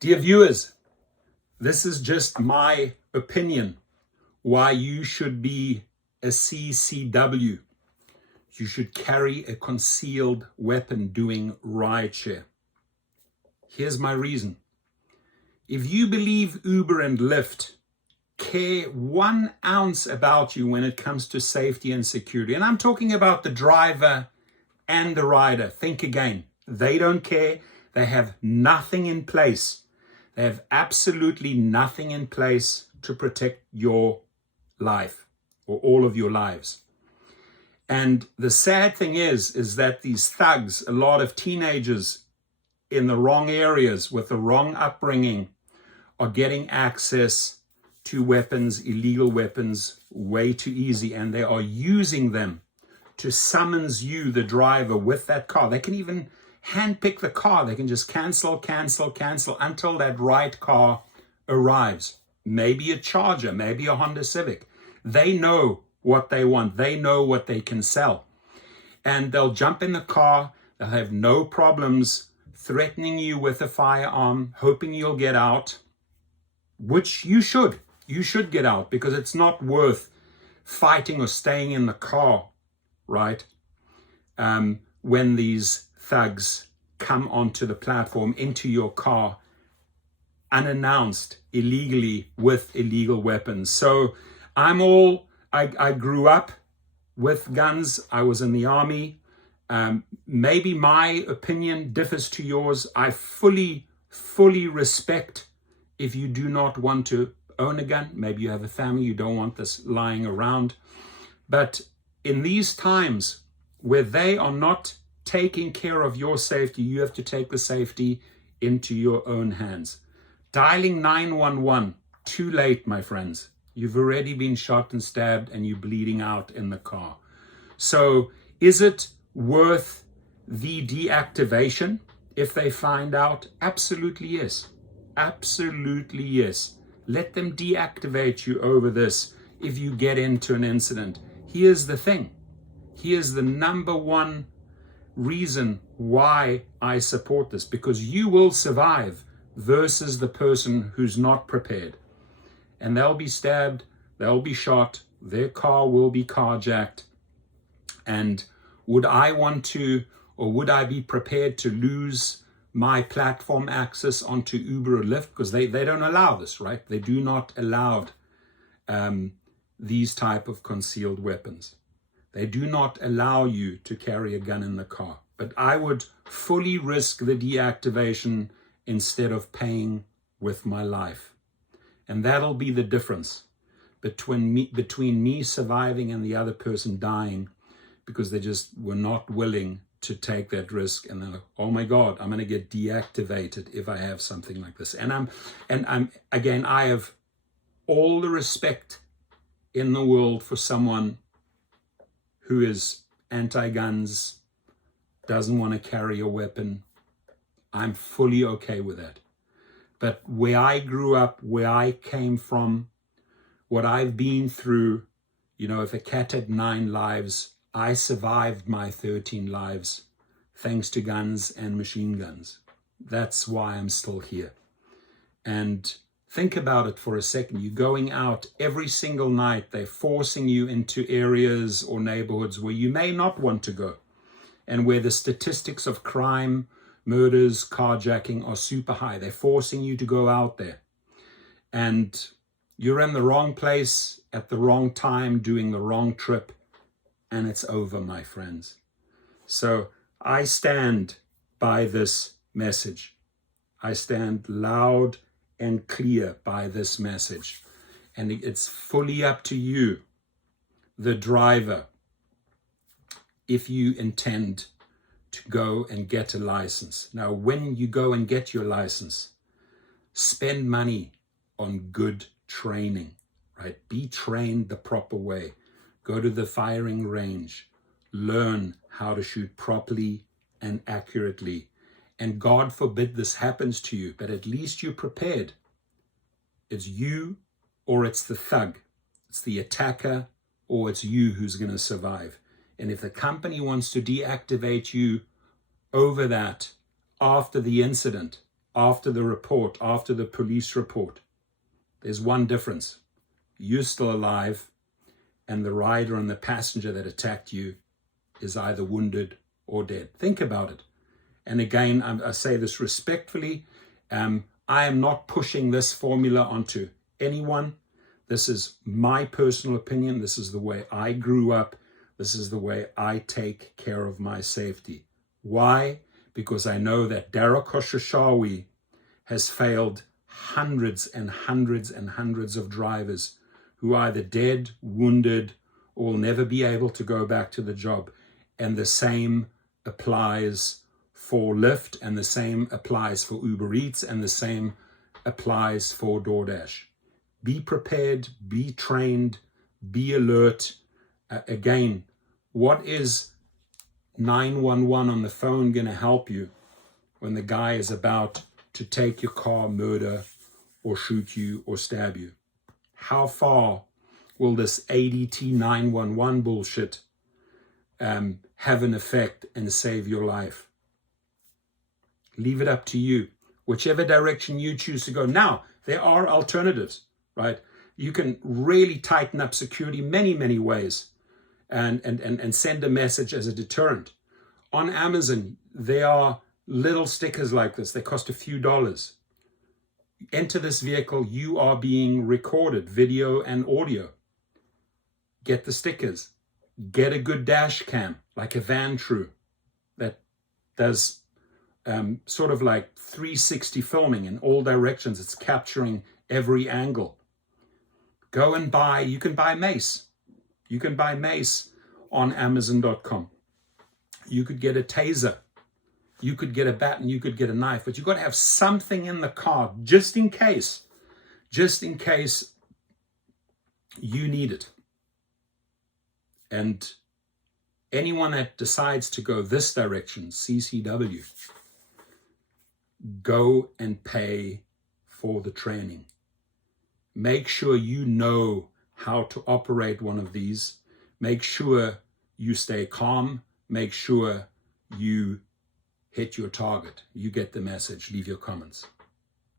Dear viewers, this is just my opinion why you should be a CCW. You should carry a concealed weapon doing rideshare. Here's my reason. If you believe Uber and Lyft care 1 ounce about you when it comes to safety and security, and I'm talking about the driver and the rider, think again. They don't care. They have nothing in place. They have absolutely nothing in place to protect your life or all of your lives. And the sad thing is that these thugs, a lot of teenagers in the wrong areas with the wrong upbringing, are getting access to weapons, illegal weapons, way too easy. And they are using them to summons you, the driver, with that car. They can even handpick the car. They can just cancel until that right car arrives. Maybe a Charger, maybe a Honda Civic. They know what they want. They know what they can sell. And they'll jump in the car. They'll have no problems threatening you with a firearm, hoping you'll get out, which you should. You should get out because it's not worth fighting or staying in the car, right? When these thugs come onto the platform, into your car, unannounced, illegally, with illegal weapons. So I grew up with guns. I was in the army. Maybe my opinion differs to yours. I fully respect if you do not want to own a gun. Maybe you have a family, you don't want this lying around. But in these times where they are not taking care of your safety, you have to take the safety into your own hands. Dialing 911, too late, my friends. You've already been shot and stabbed and you're bleeding out in the car. So is it worth the deactivation if they find out? Absolutely yes. Absolutely yes. Let them deactivate you over this if you get into an incident. Here's the thing. Here's the number one reason why I support this, because you will survive versus the person who's not prepared. And they'll be stabbed, they'll be shot, their car will be carjacked. And would I want to, or would I be prepared to lose my platform access onto Uber or Lyft? Because they don't allow this, right? They do not allow these type of concealed weapons. They do not allow you to carry a gun in the car. But I would fully risk the deactivation instead of paying with my life. And that'll be the difference between me surviving and the other person dying, because they just were not willing to take that risk. And they're like, oh my God, I'm going to get deactivated if I have something like this. And I have all the respect in the world for someone who is anti-guns, doesn't want to carry a weapon. I'm fully okay with that. But where I grew up, where I came from, what I've been through, if a cat had 9 lives, I survived my 13 lives thanks to guns and machine guns. That's why I'm still here. And think about it for a second. You're going out every single night. They're forcing you into areas or neighborhoods where you may not want to go, and where the statistics of crime, murders, carjacking are super high. They're forcing you to go out there. And you're in the wrong place at the wrong time, doing the wrong trip, and it's over, my friends. So I stand by this message. I stand loud and clear by this message. And it's fully up to you, the driver, if you intend to go and get a license. Now, when you go and get your license, spend money on good training, right? Be trained the proper way. Go to the firing range. Learn how to shoot properly and accurately. And God forbid this happens to you, but at least you're prepared. It's you or it's the thug. It's the attacker or it's you who's going to survive. And if the company wants to deactivate you over that after the incident, after the report, after the police report, there's one difference. You're still alive, and the rider and the passenger that attacked you is either wounded or dead. Think about it. And again, I say this respectfully. I am not pushing this formula onto anyone. This is my personal opinion. This is the way I grew up. This is the way I take care of my safety. Why? Because I know that Dara Khosrowshahi has failed hundreds and hundreds and hundreds of drivers who are either dead, wounded, or will never be able to go back to the job. And the same applies for Lyft, and the same applies for Uber Eats, and the same applies for DoorDash. Be prepared, be trained, be alert. Again, what is 911 on the phone going to help you when the guy is about to take your car, murder, or shoot you, or stab you? How far will this ADT 911 bullshit have an effect and save your life? Leave it up to you. Whichever direction you choose to go. Now, there are alternatives, right? You can really tighten up security many, many ways and send a message as a deterrent. On Amazon, there are little stickers like this. They cost a few dollars. Enter this vehicle, you are being recorded, video and audio. Get the stickers. Get a good dash cam, like a Van True, that does sort of like 360 filming in all directions. It's capturing every angle. Go and buy, you can buy mace. You can buy mace on Amazon.com. You could get a taser. You could get a bat and you could get a knife, but you've got to have something in the car just in case you need it. And anyone that decides to go this direction, CCW, go and pay for the training. Make sure you know how to operate one of these. Make sure you stay calm. Make sure you hit your target. You get the message. Leave your comments.